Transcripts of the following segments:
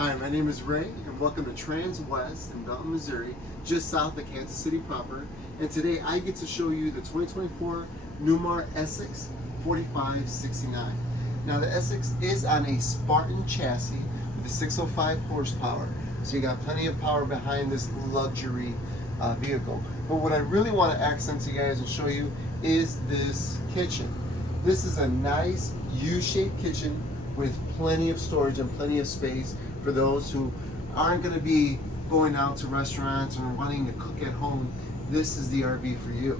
Hi, my name is Ray, and welcome to Transwest in Belton, Missouri, just south of Kansas City proper. And today I get to show you the 2024 Newmar Essex 4569. Now the Essex is on a Spartan chassis with a 605 horsepower, so you got plenty of power behind this luxury vehicle. But what I really want to accent to you guys and show you is this kitchen. This is a nice U-shaped kitchen with plenty of storage and plenty of space for those who aren't going to be going out to restaurants or wanting to cook at home. This is the RV for you.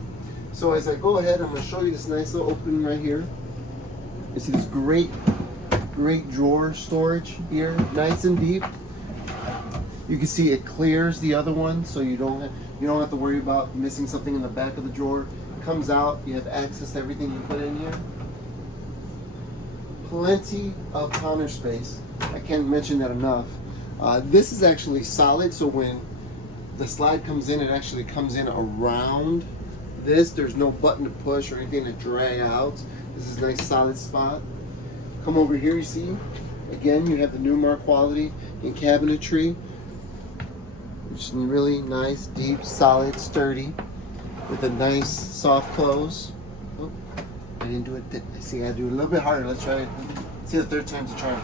So as I go ahead, I'm going to show you this nice little opening right here. You see this great drawer storage here, nice and deep. You can see it clears the other one, so you don't have to worry about missing something in the back of the drawer. It comes out, you have access to everything you put in here. Plenty of counter space. I can't mention that enough. This is actually solid, so when the slide comes in, it actually comes in around this. There's no button to push or anything to drag out. This is a nice solid spot. Come over here, you see, again, you have the Newmar quality in cabinetry, which is really nice, deep, solid, sturdy, with a nice soft close. Oh, I didn't do it. See, I do it a little bit harder. Let's try it. See, the third time's a charm.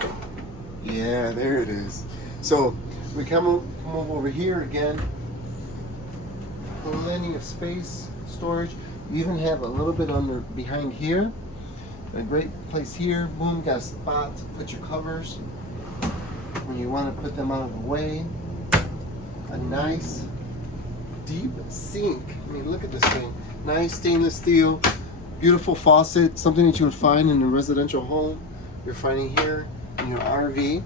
Yeah, there it is. So we come over here again. Plenty of space, storage. You even have a little bit under behind here. A great place here. Boom, got a spot to put your covers when you want to put them out of the way. A nice deep sink. I mean, look at this thing. Nice stainless steel, beautiful faucet. Something that you would find in a residential home. You're finding here in your RV.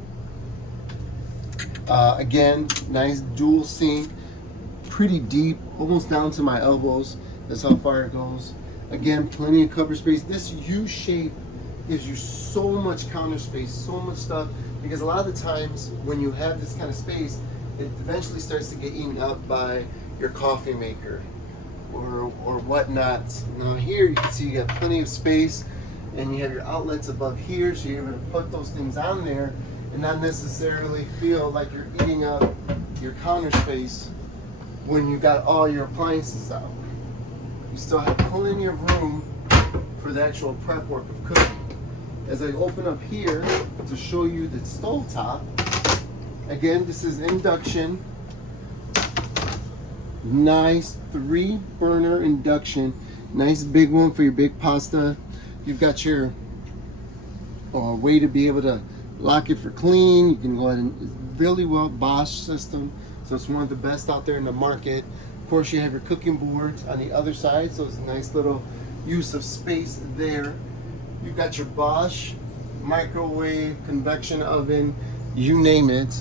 Again, nice dual sink, pretty deep, almost down to my elbows. That's how far it goes. Again, plenty of cover space. This U shape gives you so much counter space, so much stuff, because a lot of the times when you have this kind of space, it eventually starts to get eaten up by your coffee maker or whatnot. Now here you can see you got plenty of space, and you have your outlets above here, so you're able to put those things on there and not necessarily feel like you're eating up your counter space when you got all your appliances out. You still have plenty of room for the actual prep work of cooking. As I open up here to show you the stovetop, again, this is induction. Nice 3-burner induction. Nice big one for your big pasta. You've got your way to be able to lock it for clean. You can go ahead and really well Bosch system. So it's one of the best out there in the market. Of course, you have your cooking boards on the other side, so it's a nice little use of space there. You've got your Bosch microwave, convection oven, you name it.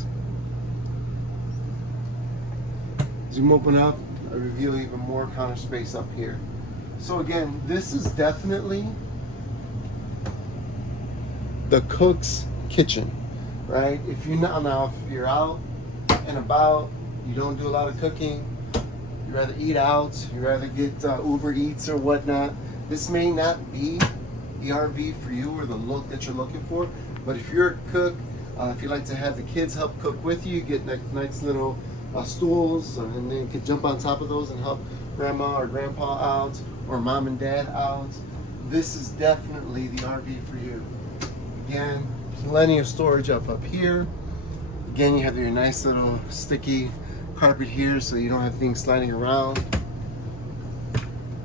Zoom open up, I reveal even more counter space up here. So again, this is definitely the cook's kitchen, right? If you're out and about, you don't do a lot of cooking, you rather eat out, you rather get Uber Eats or whatnot, this may not be the RV for you or the look that you're looking for. But if you're a cook, if you like to have the kids help cook with you, get nice little stools, and then you can jump on top of those and help grandma or grandpa out, or mom and dad out. This is definitely the RV for you. Again, plenty of storage up here. Again, you have your nice little sticky carpet here, so you don't have things sliding around.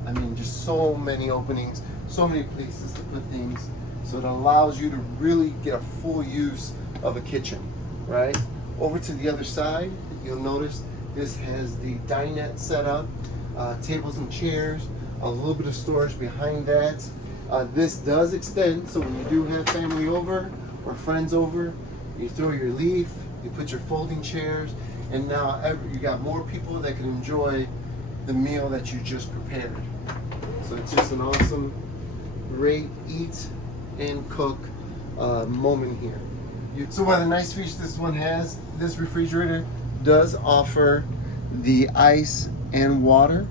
I mean, just so many openings, so many places to put things, so it allows you to really get a full use of a kitchen, right? Over to the other side, you'll notice this has the dinette set up, tables and chairs, a little bit of storage behind that. This does extend, so when you do have family over or friends over, you throw your leaf, you put your folding chairs, and now you got more people that can enjoy the meal that you just prepared. So it's just an awesome, great eat and cook moment here. So one of the nice features this one has, this refrigerator does offer the ice and water.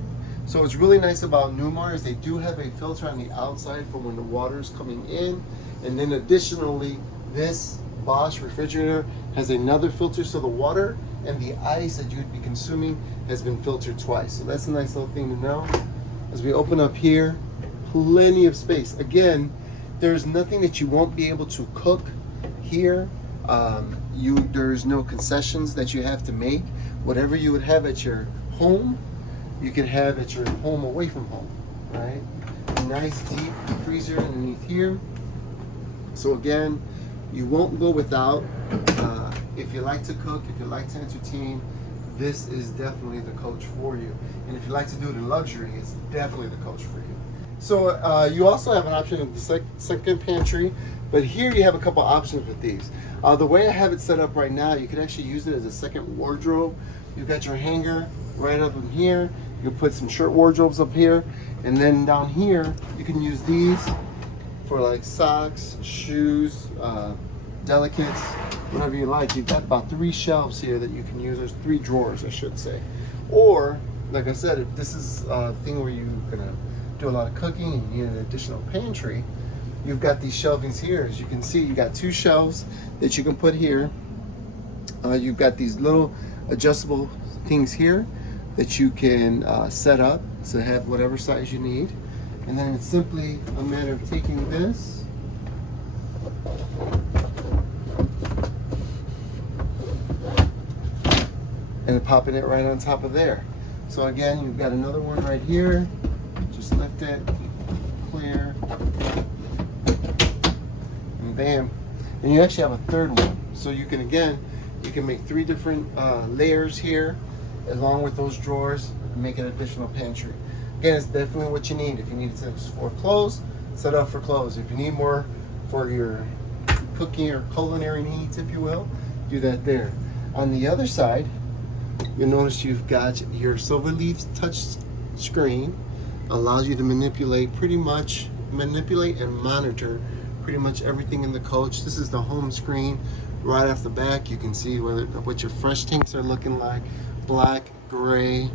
So what's really nice about Newmar is they do have a filter on the outside for when the water is coming in, and then additionally this Bosch refrigerator has another filter, so the water and the ice that you'd be consuming has been filtered twice. So that's a nice little thing to know. As we open up here, plenty of space. Again, there's nothing that you won't be able to cook here. There's no concessions that you have to make. Whatever you would have at your home, you can have at your home away from home, right? A nice deep freezer underneath here. So again, you won't go without. If you like to cook, if you like to entertain, this is definitely the coach for you. And if you like to do it in luxury, it's definitely the coach for you. So you also have an option of the second pantry, but here you have a couple options with these. The way I have it set up right now, you can actually use it as a second wardrobe. You've got your hanger right up in here. You can put some shirt wardrobes up here, and then down here you can use these for like socks, shoes, delicates, whatever you like. You've got about 3 shelves here that you can use. There's 3 drawers, I should say. Or, like I said, if this is a thing where you're gonna do a lot of cooking and you need an additional pantry, you've got these shelvings here. As you can see, you got 2 shelves that you can put here. You've got these little adjustable things here that you can set up to have whatever size you need. And then it's simply a matter of taking this and popping it right on top of there. So again, you've got another one right here. Just lift it, clear, and bam. And you actually have a third one. So you can, again, you can make 3 different layers here along with those drawers and make an additional pantry. Again, it's definitely what you need. If you need it for clothes, set up for clothes. If you need more for your cooking or culinary needs, if you will, do that there. On the other side, you'll notice you've got your silver leaf touch screen. Allows you to manipulate and monitor pretty much everything in the coach. This is the home screen. Right off the back, you can see what your fresh tanks are looking like, black, gray.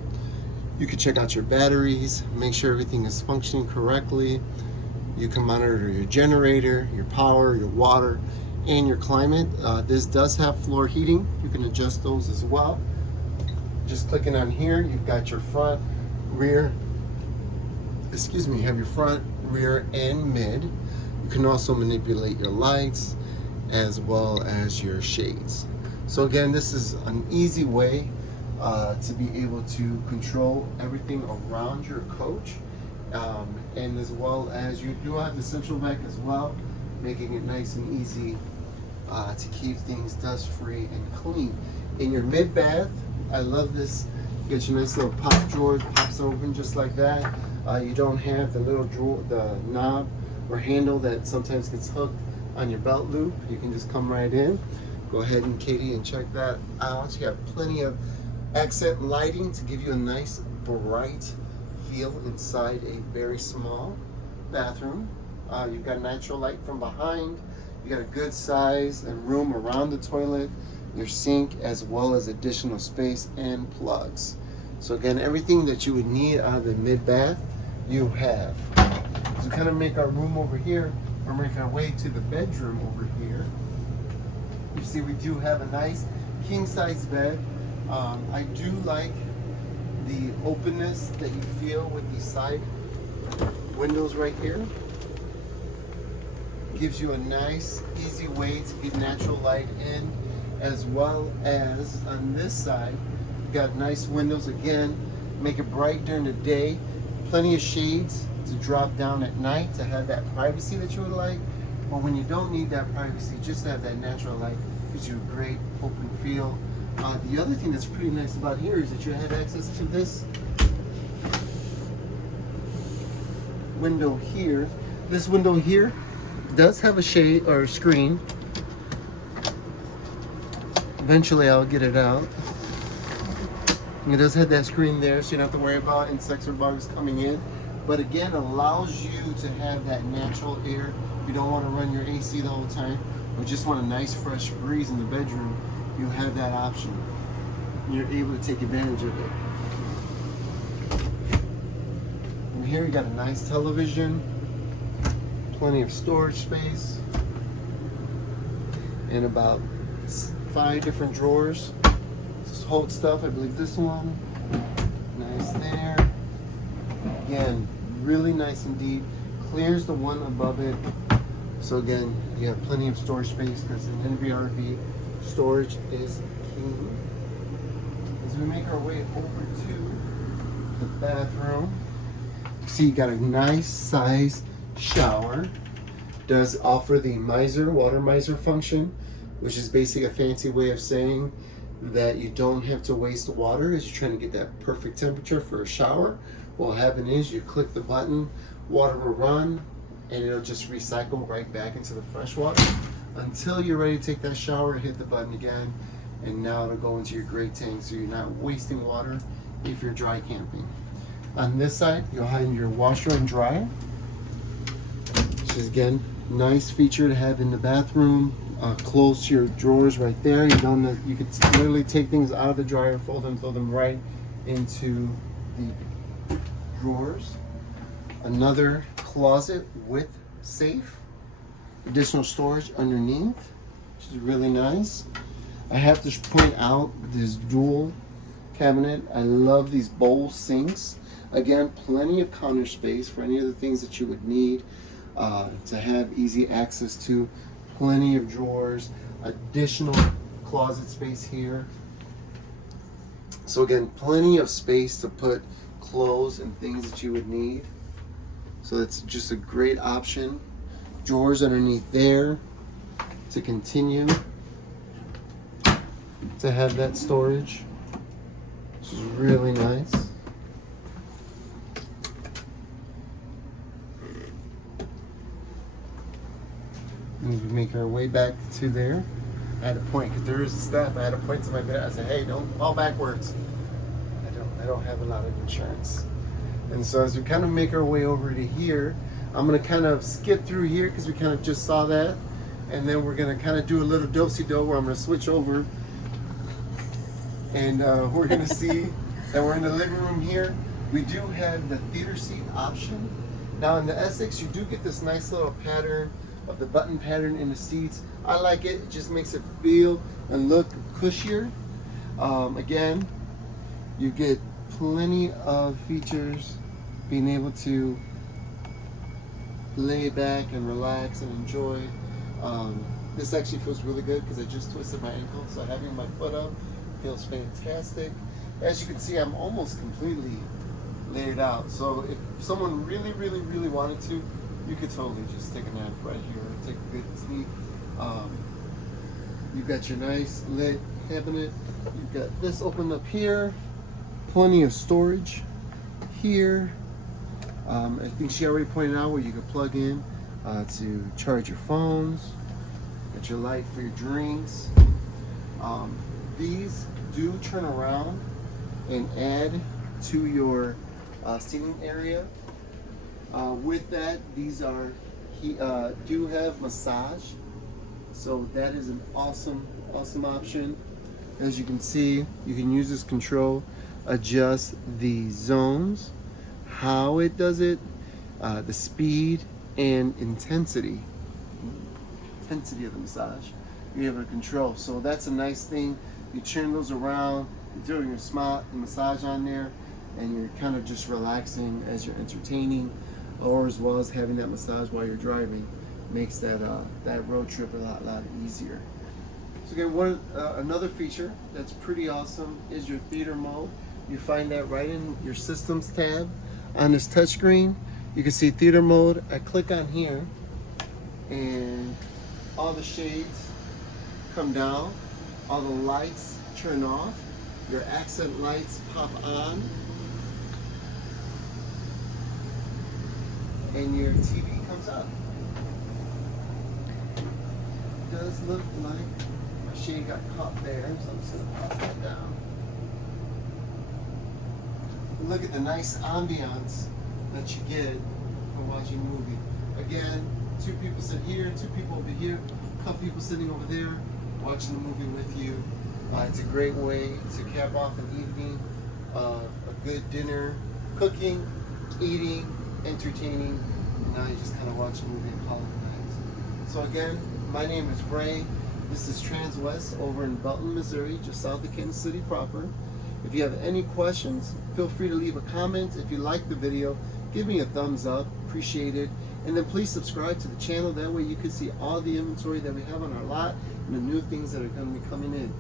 You can check out your batteries, make sure everything is functioning correctly. You can monitor your generator, your power, your water, and your climate. This does have floor heating. You can adjust those as well. Just clicking on here, you've got your front, rear, you have your front, rear, and mid. You can also manipulate your lights as well as your shades. So again, this is an easy way to be able to control everything around your coach, and as well as you do have the central vac as well, making it nice and easy to keep things dust free and clean. In your mid bath, I love this. You get your nice little pop drawer, pops open just like that. You don't have the little drawer, the knob or handle that sometimes gets hooked on your belt loop. You can just come right in. Go ahead and Katie and check that out. You have plenty of accent lighting to give you a nice bright feel inside a very small bathroom. You've got natural light from behind. You got a good size and room around the toilet, your sink, as well as additional space and plugs. So again, everything that you would need out of the mid bath, you have. So kind of make our room over here, we're making our way to the bedroom over here. You see we do have a nice king size bed. I do like the openness that you feel with these side windows right here. Gives you a nice, easy way to get natural light in, as well as on this side, you got nice windows again, make it bright during the day, plenty of shades to drop down at night to have that privacy that you would like. But when you don't need that privacy, just to have that natural light gives you a great open feel. The other thing that's pretty nice about here is that you have access to this window here. This window here does have a shade or a screen. Eventually I'll get it out. It does have that screen there, so you don't have to worry about insects or bugs coming in. But again, allows you to have that natural air. You don't want to run your AC the whole time, or just want a nice fresh breeze in the bedroom. You have that option. You're able to take advantage of it. And here you got a nice television, plenty of storage space, and about 5 different drawers. Just hold stuff. I believe this one. Nice there. Again, really nice and deep. Clears the one above it. So again, you have plenty of storage space because in NVRV, storage is king. As we make our way over to the bathroom, see you got a nice size shower. Does offer the water miser function, which is basically a fancy way of saying that you don't have to waste water as you're trying to get that perfect temperature for a shower. What will happen is you click the button, water will run, and it'll just recycle right back into the fresh water until you're ready to take that shower. Hit the button again, and now it'll go into your gray tank, so you're not wasting water if you're dry camping. On this side, you'll have your washer and dryer, which is again nice feature to have in the bathroom. Close to your drawers right there. You could literally take things out of the dryer, fold them, throw them right into the drawers. Another closet with safe, additional storage underneath, which is really nice. I have to point out this dual cabinet. I love these bowl sinks. Again, plenty of counter space for any of the things that you would need to have easy access to. Plenty of drawers, additional closet space here. So again, plenty of space to put clothes and things that you would need. So that's just a great option. Drawers underneath there to continue to have that storage, which is really nice. And we make our way back to there. I had to point because there is a step. I had to point to my bed. I said, "Hey, don't fall backwards." I don't have a lot of insurance. And so as we kind of make our way over to here, I'm gonna kind of skip through here because we kind of just saw that, and then we're gonna kind of do a little do-si-do where I'm gonna switch over, and we're gonna see that we're in the living room here. We do have the theater seat option. Now in the Essex, you do get this nice little pattern of the button pattern in the seats. I like it. It just makes it feel and look cushier. Again, you get plenty of features, being able to lay back and relax and enjoy. This actually feels really good because I just twisted my ankle, so having my foot up feels fantastic. As you can see, I'm almost completely laid out. So if someone really wanted to, you could totally just take a nap right here, take a good sleep. You've got your nice lit cabinet. You've got this open up here. Plenty of storage here. I think she already pointed out where you could plug in to charge your phones. Got your light for your drinks. These do turn around and add to your seating area. With that, these are do have massage, so that is an awesome option. As you can see, you can use this control, adjust the zones, how it does it, the speed and intensity of the massage. You're able to control. So that's a nice thing. You turn those around, you're doing your massage on there, and you're kind of just relaxing as you're entertaining, or as well as having that massage while you're driving. Makes that road trip a lot easier. So again, another feature that's pretty awesome is your theater mode. You find that right in your systems tab on this touchscreen. You can see theater mode. I click on here, and all the shades come down, all the lights turn off, your accent lights pop on, and your TV comes up. It does look like my shade got caught there, so I'm just going to pop that down. Look at the nice ambiance that you get from watching a movie. Again, 2 people sit here, 2 people over here, a couple people sitting over there watching the movie with you. It's a great way to cap off an evening, a good dinner, cooking, eating, entertaining. Now you just kind of watch a movie and call it night. So again, my name is Ray. This is Transwest over in Belton, Missouri, just south of Kansas City proper. If you have any questions, feel free to leave a comment. If you like the video, give me a thumbs up, appreciate it. And then please subscribe to the channel. That way you can see all the inventory that we have on our lot and the new things that are going to be coming in.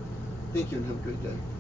Thank you and have a great day.